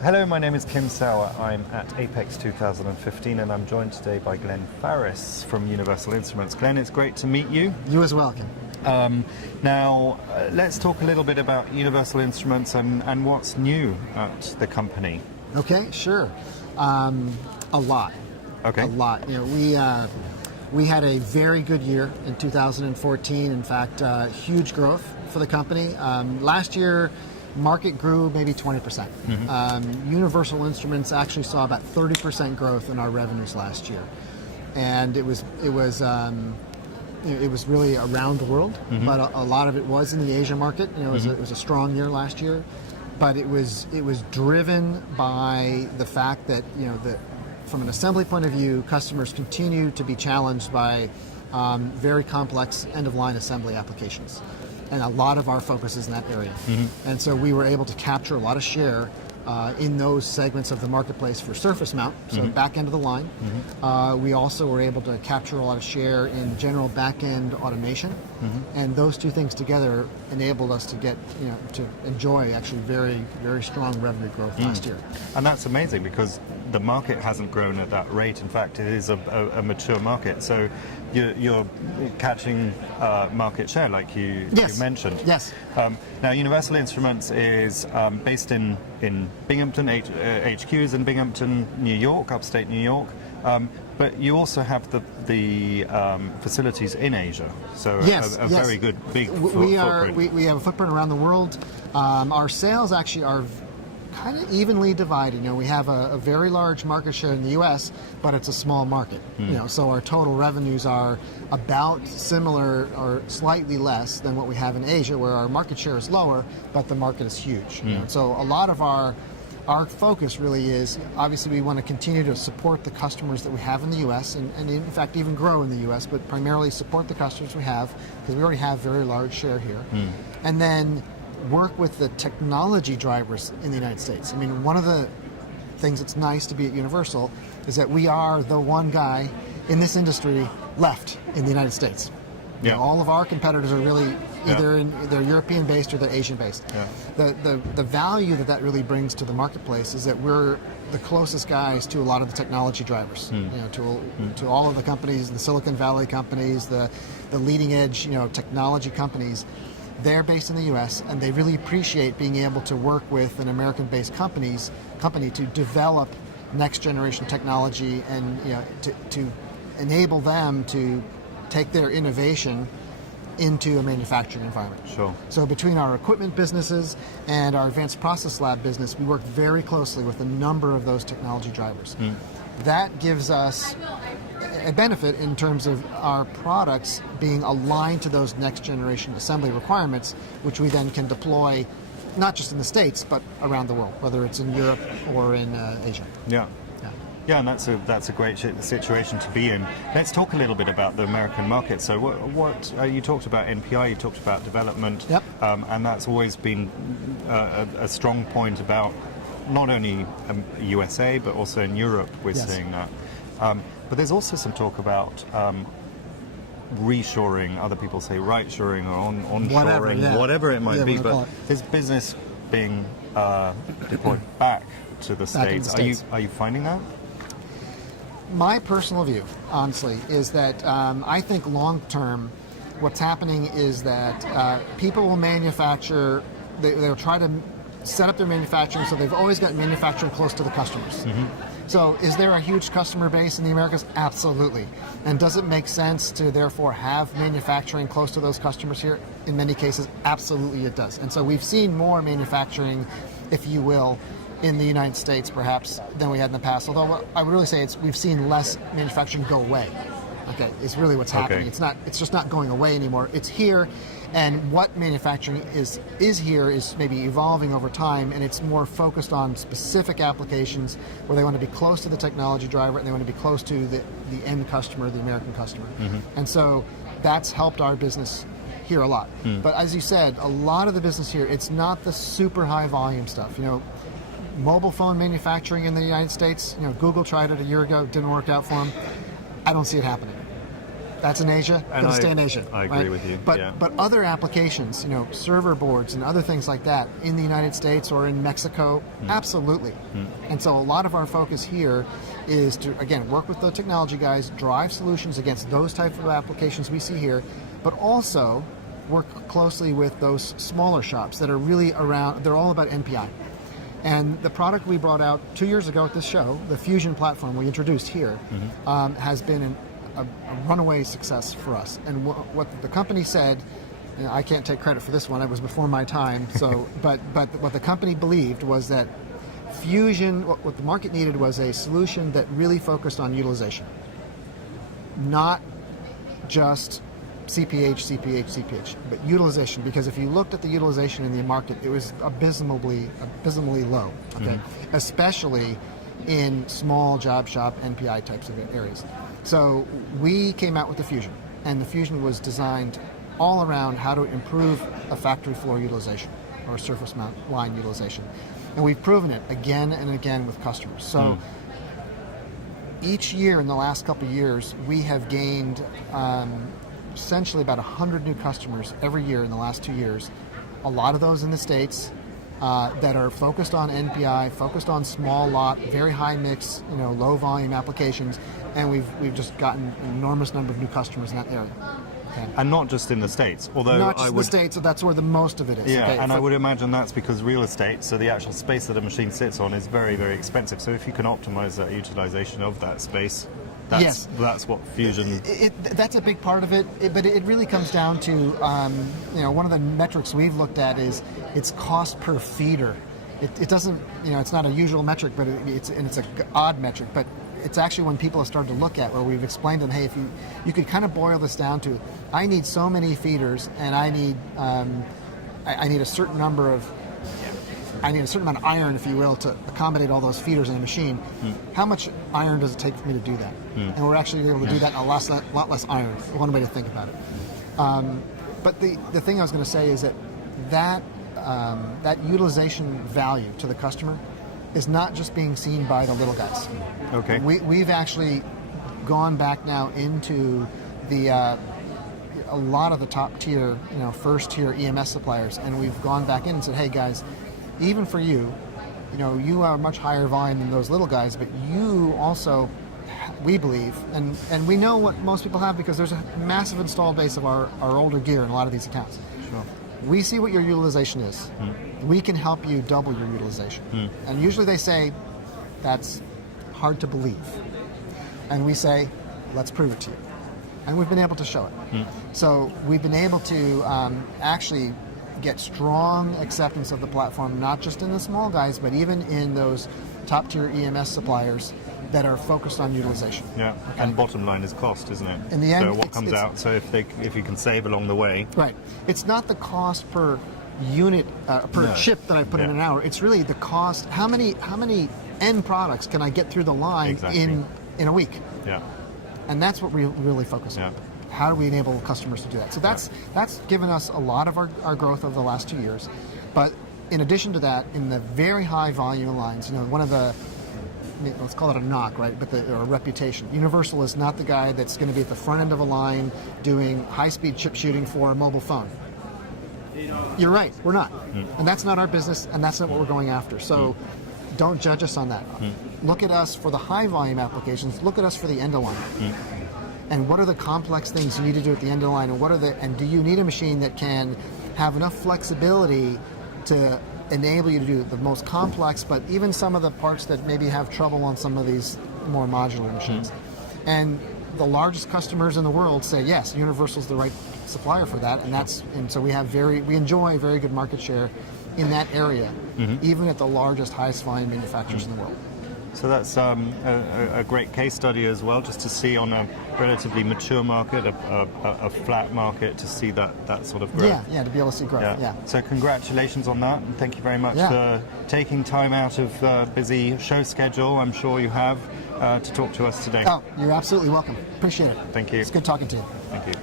Hello, my name is Kim Sauer. I'm at Apex 2015 and I'm joined today by Glenn Farris from Universal Instruments. Glenn, it's great to meet you. You as well, Kim. Now, let's talk a little bit about Universal Instruments and what's new at the company. Okay, sure. A lot. Okay. A lot. You know, we had a very good year in 2014. In fact, huge growth for the company. Last year, market grew maybe 20%. Mm-hmm. Universal Instruments actually saw about 30% growth in our revenues last year, and it was really around the world, mm-hmm. but a lot of it was in the Asia market. You know, it was a strong year last year, but it was driven by the fact that, you know, that from an assembly point of view, customers continue to be challenged by very complex end-of-line assembly applications. And a lot of our focus is in that area. Mm-hmm. And so we were able to capture a lot of share in those segments of the marketplace for surface mount, so mm-hmm. back end of the line. Mm-hmm. We also were able to capture a lot of share in general back end automation. Mm-hmm. And those two things together enabled us to get, you know, to enjoy actually very, very strong revenue growth last year. And that's amazing because the market hasn't grown at that rate. In fact, it is a mature market. So you're catching market share, like you mentioned. Yes. Now, Universal Instruments is based in Binghamton. HQ is in Binghamton, New York, upstate New York. But you also have the facilities in Asia, so a very good big footprint. We have a footprint around the world. Our sales actually are kind of evenly divided. You know, we have a very large market share in the U.S., but it's a small market. You know, so our total revenues are about similar or slightly less than what we have in Asia, where our market share is lower, but the market is huge. You know, so a lot of our focus really is, obviously we want to continue to support the customers that we have in the U.S. and in fact even grow in the U.S., but primarily support the customers we have because we already have very large share here. And then work with the technology drivers in the United States. I mean, one of the things that's nice to be at Universal is that we are the one guy in this industry left in the United States. Yeah. You know, all of our competitors are really either they're European based or they're Asian based. Yeah. The value that really brings to the marketplace is that we're the closest guys to a lot of the technology drivers. You know, to all of the companies, the Silicon Valley companies, the leading edge, you know, technology companies. They're based in the U.S. and they really appreciate being able to work with an American-based company to develop next generation technology and, you know, to enable them to take their innovation into a manufacturing environment. Sure. So between our equipment businesses and our advanced process lab business, we work very closely with a number of those technology drivers. That gives us a benefit in terms of our products being aligned to those next generation assembly requirements, which we then can deploy not just in the States, but around the world, whether it's in Europe or in Asia. Yeah, and that's a great situation to be in. Let's talk a little bit about the American market. So what you talked about NPI, you talked about development, and that's always been a strong point about not only USA, but also in Europe we're seeing that. But there's also some talk about reshoring, other people say right-shoring or onshoring, whatever it might be, but there's business being deployed back to the States. Are you finding that? My personal view, honestly, is that I think long-term what's happening is that people will manufacture, they'll try to set up their manufacturing so they've always got manufacturing close to the customers. So is there a huge customer base in the Americas? Absolutely. And does it make sense to therefore have manufacturing close to those customers here? In many cases, absolutely it does. And so we've seen more manufacturing, if you will, in the United States perhaps than we had in the past. Although I would really say we've seen less manufacturing go away. Okay, it's really what's happening. It's just not going away anymore. It's here. And what manufacturing is here is maybe evolving over time, and it's more focused on specific applications where they want to be close to the technology driver and they want to be close to the end customer, the American customer. And so that's helped our business here a lot. But as you said, a lot of the business here, it's not the super high volume stuff. You know, mobile phone manufacturing in the United States, you know, Google tried it a year ago, didn't work out for them. I don't see it happening. That's in Asia. And Going to stay in Asia. I agree with you. But other applications, server boards and other things like that in the United States or in Mexico, absolutely. And so a lot of our focus here is to, again, work with the technology guys, drive solutions against those types of applications we see here, but also work closely with those smaller shops that are really around, they're all about NPI. And the product we brought out 2 years ago at this show, the Fusion platform we introduced here, has been a runaway success for us. And what the company said, I can't take credit for this one, it was before my time, so but what the company believed was that Fusion, what the market needed was a solution that really focused on utilization. Not just CPH, but utilization, because if you looked at the utilization in the market, it was abysmally low, okay? Especially in small job shop NPI types of areas. So we came out with the Fusion, and the Fusion was designed all around how to improve a factory floor utilization or surface mount line utilization. And we've proven it again and again with customers. So each year in the last couple of years, we have gained essentially about 100 new customers every year in the last 2 years. A lot of those in the States that are focused on NPI, focused on small lot, very high mix, low volume applications, and we've just gotten an enormous number of new customers in that area. Okay. And not just in the States, although not just in the States, so that's where the most of it is. Yeah, okay. and I would imagine that's because real estate, so the actual space that a machine sits on is very, very expensive. So if you can optimize that utilization of that space, that's what Fusion... That's a big part of it, but it really comes down to, one of the metrics we've looked at is its cost per feeder. It doesn't, it's not a usual metric, but it's an odd metric, but it's actually when people have started to look at where we've explained to them, hey, if you could kind of boil this down to, I need so many feeders, and I need a certain number of, I need a certain amount of iron, if you will, to accommodate all those feeders in a machine. How much iron does it take for me to do that? And we're actually able to do that in a lot less iron. One way to think about it. But the thing I was going to say is that utilization value to the customer is not just being seen by the little guys. Okay. We've actually gone back now into a lot of the top tier, first tier EMS suppliers, and we've gone back in and said, hey guys, even for you, you are much higher volume than those little guys, but you also, we believe, and we know what most people have because there's a massive installed base of our older gear in a lot of these accounts. Sure. We see what your utilization is. We can help you double your utilization. And usually they say, that's hard to believe. And we say, let's prove it to you. And we've been able to show it. So we've been able to actually get strong acceptance of the platform, not just in the small guys, but even in those top tier EMS suppliers that are focused on utilization. Yeah, okay. And bottom line is cost, isn't it? In the end, so what comes out? So if you can save along the way, right? It's not the cost per unit per chip that I put in an hour. It's really the cost. How many end products can I get through the line in a week? Yeah, and that's what we really focus on. How do we enable customers to do that? So that's given us a lot of our growth over the last 2 years. But in addition to that, in the very high volume lines, one of the, let's call it a knock, right? But or a reputation. Universal is not the guy that's going to be at the front end of a line doing high-speed chip shooting for a mobile phone. You're right, we're not. And that's not our business, and that's not what we're going after. So don't judge us on that. Look at us for the high-volume applications. Look at us for the end of line. And what are the complex things you need to do at the end of the line, and do you need a machine that can have enough flexibility to enable you to do the most complex, but even some of the parts that maybe have trouble on some of these more modular machines. And the largest customers in the world say, yes, Universal's the right supplier for that, and so we enjoy very good market share in that area, even at the largest, highest volume manufacturers in the world. So that's a great case study as well, just to see on a relatively mature market, a flat market, to see that sort of growth. Yeah, to be able to see growth. Yeah. So congratulations on that, and thank you very much for taking time out of busy show schedule. I'm sure you have to talk to us today. Oh, you're absolutely welcome. Appreciate it. Thank you. It's good talking to you. Thank you.